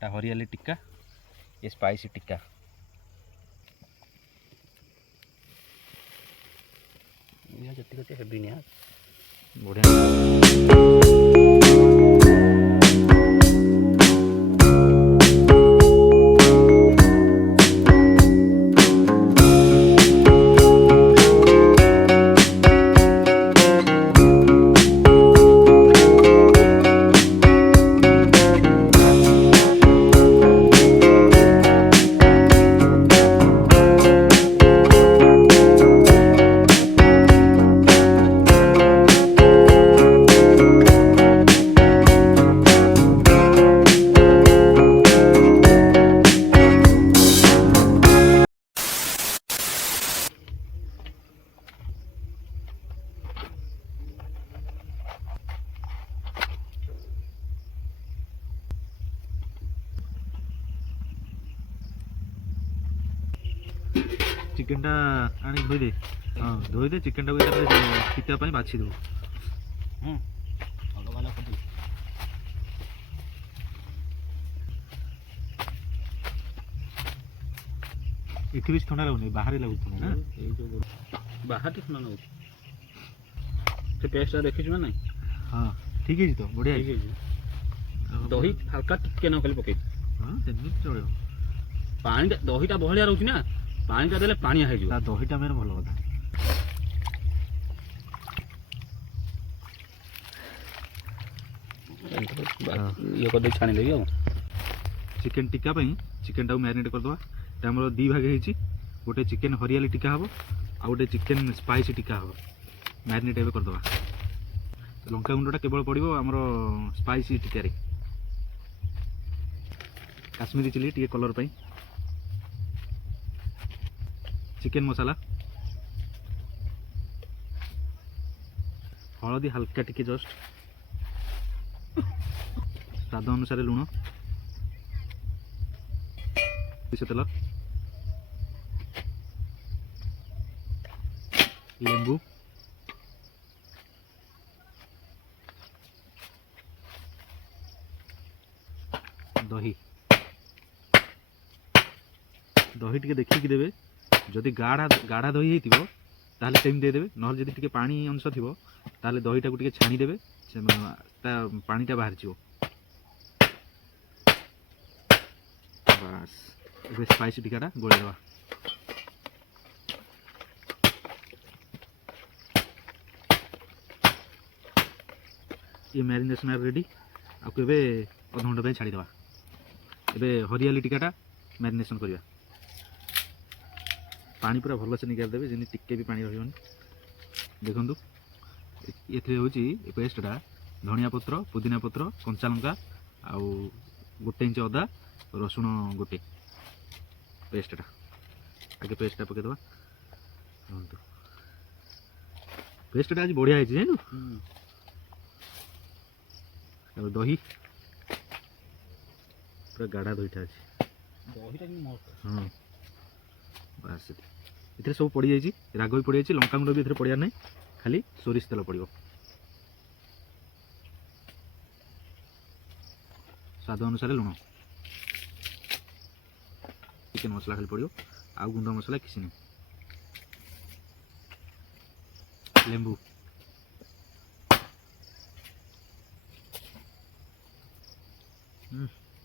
এটা হরিয়ালি টিক্কা, ये स्पाइसी टिक्का। बढ़िया। चिकेनटा आनी धोई दे। हाँ धोई दे चिकेनटा पिता बाछि देव। इथे भी ठंडा लगुनि, बाहर लगुच ना बाहर ठंडा लगुच से पेस्ट देखी ना। हाँ ठीक है तो बढ़िया है। दही हल्का टिके न खाली पके। हाँ सेमि चलो पानी दहीटा बहलिया रहउछि ना, पानीटा देले पानी है जो दहीटा मेरे भल कथा। ये कर दे छानी देबी। चिकेन टिक्का पई चिकेनटा मैरिनेट कर दवा। हमर दी भाग हेछि, गोटे चिकेन हरियाली टिक्का हबो आ गोटे चिकेन स्पाइसी टिक्का हबो। मैरिनेट एबे कर दवा। लंका गुंडटा केवल पड़िबो हमर स्पाइसी टिक्का रे। काश्मीरी चिली टिके कलर पई, चिकेन मसाला, हलदी हल्का टिके जस्ट, स्वाद अनुसार लुण, तेल, लेंबू, दही दही टिके देखिक देवे। जदि गाढ़ा गाढ़ा दही होइतिबो ताले सेम दे देबे, नहल जदि टिके पानी अंश थिबो ताले दहीटा को टिके छानी देबे, ता पानीटा बाहर जिवो। बस ए स्पाइसी टिक्काटा गोळे देबा। ये मैरिनेशन रेडी। आपको एबे आधा घंटा पे छाड़ी देबा। एबे हरियाली टिक्काटा मैरिनेशन करिया। पानी पूरा भल से निकाल देवे, जेनी टिके भी पानी रहिबनी। देखंतु एथे होची पेस्टटा धनिया पत्र, पुदीना पत्र, कंचा लंका आउ गोटे इंच अदा, रसुण गोटे। पेस्टटा आगे पेस्टटा पके दवा। देखंतु पेस्टटा आज बढ़िया हेछि जानु। अब दही पूरा गाढ़ा दहीटा अछि। दहीटा कि मस्त। हां बस इतने सब पड़ जाइए। राग भी पड़ जाइए, लंका गुंड भी पड़ियार नहीं, खाली सोरिष तेल पड़ो। स्वाद अनुसार लुण, चिकेन मसला खाली पड़ो, आउ गुंड मसला किसी नहीं। लेंबू,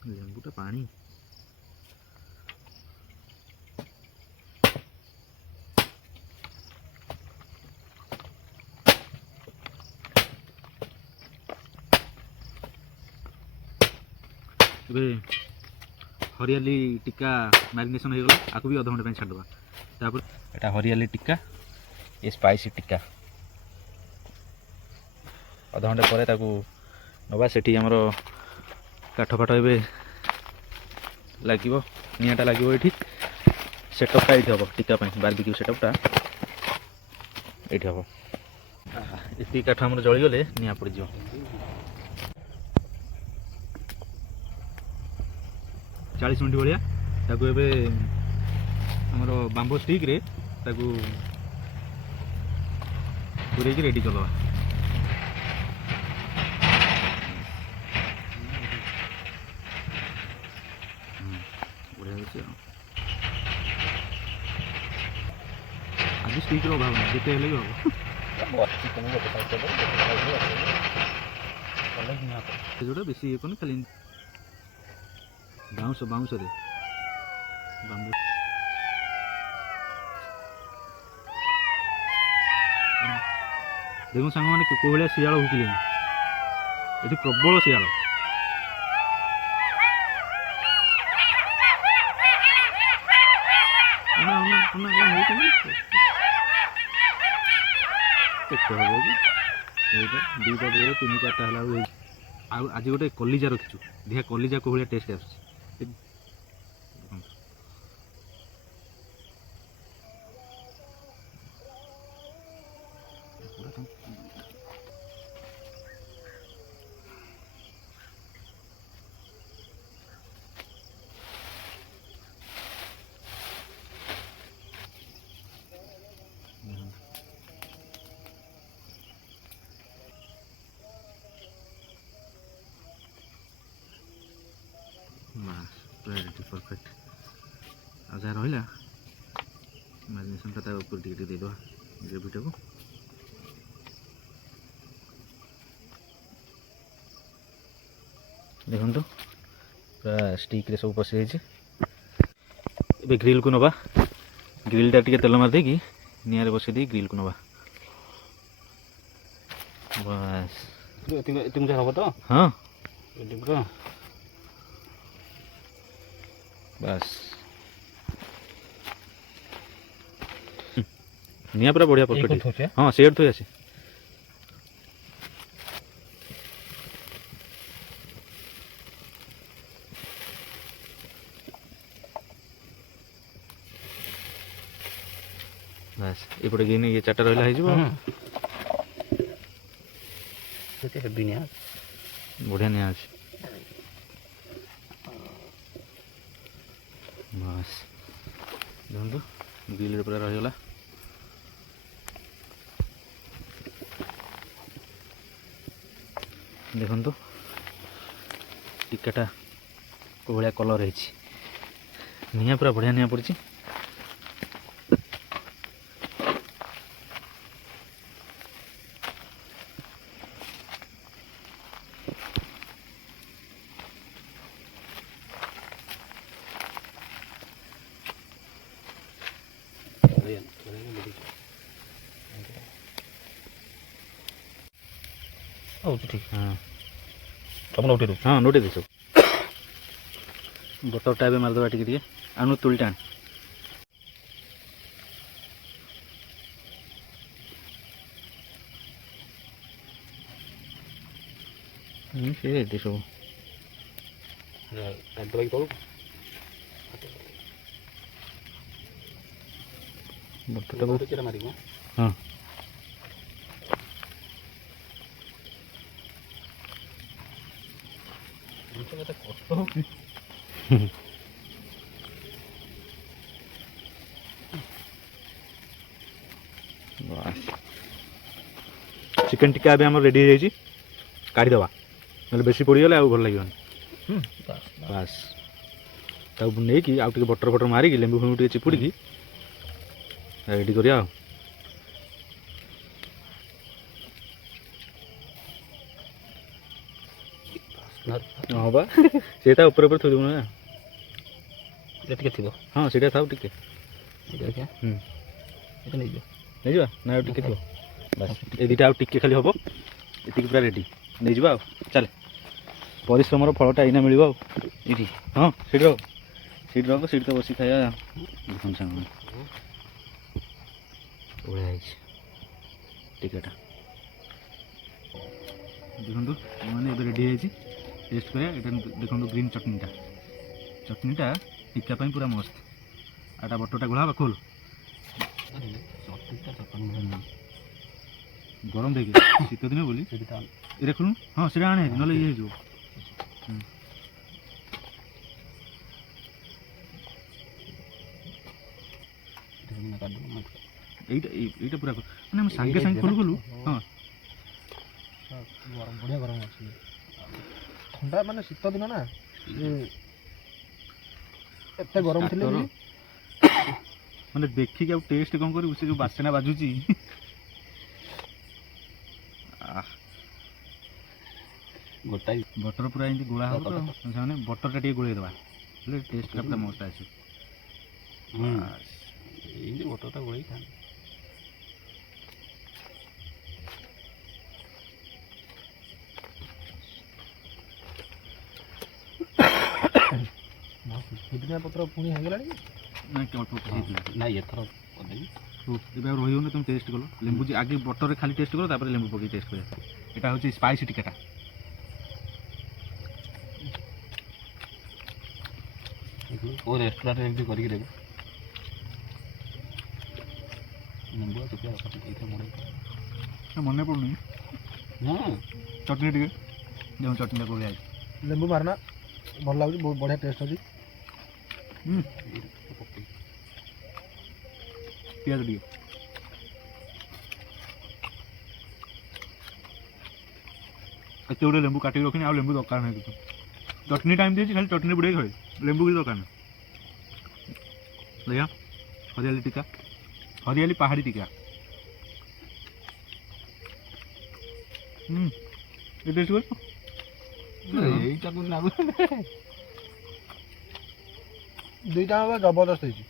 लेंबूटा पानी। हरियाली टिक्का मैरिनेशन हो गला। आपको भी आधा घंटा छाड़वा। तापर एटा हरियाली टिक्का, ये स्पाइसी टिक्का। आधा घंटा पर नवा से काठ फाट ए लगे, निआटा लगे ये सेटअपटा ये हम टिक्का बारबिक्यू सेटअपटा ये हम। ये काठ आम जलीगले निआ पड़ जा। 40 मिनट भाया ताकू एबे हमर बांबो स्टिक रे ताकू पूरे की रेडी करवा। ଅଛି ଆଉ ଆଜି ଷ୍ଟିକ୍ର ଅଭାବ ନାହିଁ ଯେତେ ହେଲେ ବି ହେବ ସେ ଯେଉଁଟା ବେଶୀ ଇଏ କରୁନି ଖାଲି ବାଉଁଶରେ ବାମ୍ବୁ ଦେଖୁନ ସାଙ୍ଗମାନେ କେଉଁ ଭଳିଆ ଶିଆଳ ଭୁକିଲେଣି ଏଠି ପ୍ରବଳ ଶିଆଳ କେତେ ହବ କି ଏଇଟା 2ଟା ବେଳ 3-4ଟା ହେଲା ଆଉ ଆଜି ଗୋଟେ କଲିଜା ରଖିଛୁ ଦେଖିଆ କଲିଜା କେଉଁ ଭଳିଆ ଟେଷ୍ଟ ଆସୁଛି परफेक्ट आ जहाँ रहा मैरिनेशनटा ऊपर टे देदेवा ग्रेवीटा को देखो पूरा स्टिक रे सब पशि जाइए ग्रिल को नवा ग्रिलटा टे तेल मार देगी निआरे बसई दे ग्रिल को नवा बस हम तो हाँ बस निया पूरा बढ़िया परफेक्ट हाँ सेट थोड़ी आसे बस एपटे गिनी ये 4टा रहिला बढ़िया निया अच्छे बस देखो ग्रिल पूरा रहीगला देखो टिक्काटा को भाया कलर है निया पूरा बढ़िया निया पड़ी ठीक हाँ तुम नोटे दो हाँ नोटे दे सब बटरटा भी मारदेवा टे आनु तुली टाण से सब बटरटा मारिक हाँ चिकन टिक्का अभी आम रेडी हो काढ़ीदवा ना बेसी पड़गले आउ भल लगे बस नहीं कि आउ बटर फटर मारिक लेंबू फेंबू चिपुड़ी रेडी करिया हाँ बा से ऊपर ऊपर थोड़ी ना थी हाँ सीटा था टे नहीं जा ना टे थो बस ये दुटा टे खाली हम ये पूरा रेडी नहीं जा चल परिश्रम फलटा एना मिल ये हाँ सीट रख सीट तो बस खाया देखो सांग बढ़िया टिकेटा देखो मैंने रेडी है टेस्ट करिया देखो ग्रीन चटनीटा टिक्का पूरा मस्त आटा बटरटा गोला खोल गरम देखे शीत दिन बोली ये खोलू हाँ सीटा आने ना ये जो এইটা পুরা মানে আমি সাঙ্গে সাঙ্গে খোলু খোলু হ্যাঁ গরম বড়িয়া গরম আছে ঠান্ডা মানে শীত দিন না ଏତେ ଗରମ ଥିଲେ ବି ମାନେ ଦେଖିକି ଆଉ ଟେଷ୍ଟ କ'ଣ କରିବୁ ସେ ଯେଉଁ ବାସ୍ନା ବାଜୁଛି ଗୋଟାଇ ବଟର ପୁରା ଏମିତି ଗୋଳା ହେବ ତ ସେମାନେ ବଟରଟା ଟିକେ ଗୋଳେଇ ଦେବା ହେଲେ ଟେଷ୍ଟଟା ପୁରା ମସ୍ତ ଆସିବ। ଏମିତି ବଟରଟା ଗୋଳେଇ ଖାଆନ୍ତି। ପୁଦିନା ପତ୍ର ପୁଣି ହେଇଗଲାଣି ନାଇଁ ଅଳ୍ପ କିଛି ହେଇଥିଲା। ନାଇଁ ଏଥର କରିଦେବି। ଏବେ ଆଉ ରହିବନି ତୁମେ ଟେଷ୍ଟ କଲ ଲେମ୍ବୁ ଆଗେ ବଟରରେ ଖାଲି ଟେଷ୍ଟ କର ତାପରେ ଲେମ୍ବୁ ପକେଇ ଟେଷ୍ଟ କରିବା। ଏଇଟା ହେଉଛି ସ୍ପାଇସି ଟିକାଟା। କେଉଁ ରେଷ୍ଟୁରାଣ୍ଟରେ ଏମିତି କରିକି ଦେବେ। ଲେମ୍ବୁ ଟିକେ ଏଇଥିରେ ମଡ଼େଇ ମନେ ପଡ଼ୁନି ହଁ ଚଟଣି ଟିକେ ଯେଉଁ ଚଟଣିଟା କୋଳି ଅଛି ଲେମ୍ବୁ ମାରନା ଭଲ ଲାଗୁଛି ବହୁତ ବଢ଼ିଆ ଟେଷ୍ଟ ଅଛି। ପିଆଜ ଟିକେ ଏତେ ଗୁଡ଼ିଏ ଲେମ୍ବୁ କାଟିକି ରଖିନି ଆଉ ଲେମ୍ବୁ ଦରକାର ନାହିଁ କିଛି। ଚଟଣି ଟାଇମ୍ ଦେଇଛି ଖାଲି ଚଟଣି ବୁଡ଼େଇ ଖାଏ ଲେମ୍ବୁ କିଛି ଦରକାର ନାହିଁ। ଦେଖିଆ ହରିଆଲି ଟିକା ହରିଆଲି ପାହାଡ଼ି ଟିକା ଏ ଟେଷ୍ଟ କରିବ ଏଇଟାକୁ ଲାଗୁ ଦୁଇଟା ଯାକ ଜବରଦସ୍ତ ହେଇଛି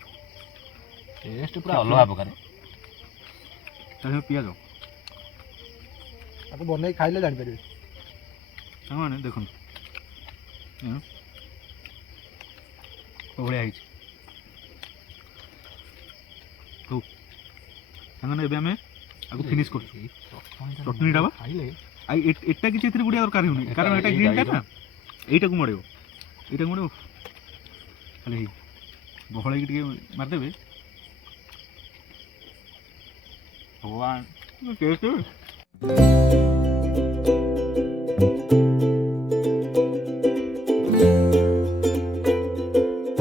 ଟେଷ୍ଟ ପୁରା ଅଲଗା ପ୍ରକାର। ତା ସହିତ ପିଆଜ ତାକୁ ବନେଇ ଖାଇଲେ ଜାଣିପାରିବେ। ସାଙ୍ଗମାନେ ଦେଖନ୍ତୁ ବଢ଼ିଆ ହେଇଛି। ହଉ ସାଙ୍ଗମାନେ ଏବେ ଆମେ ଆକୁ ଫିନିଶ୍ କରୁଛୁ। ଚଟଣିଟା ବା ଖାଇଲେ ଆଉ ଏଟା କିଛି ଏଥିରେ ବୁଡ଼ିବା ଦରକାର ହେଉନି କାରଣ ଏଇଟା ଗ୍ରୀନ୍ଟା ନା ଏଇଟାକୁ ମଡ଼େଇବ ଏଇଟାକୁ ମଡ଼େଇବ ଖାଲି ହେଇ ବହଳେଇକି ଟିକେ ମାରିଦେବେ ଭଗବାନ ଟେଷ୍ଟ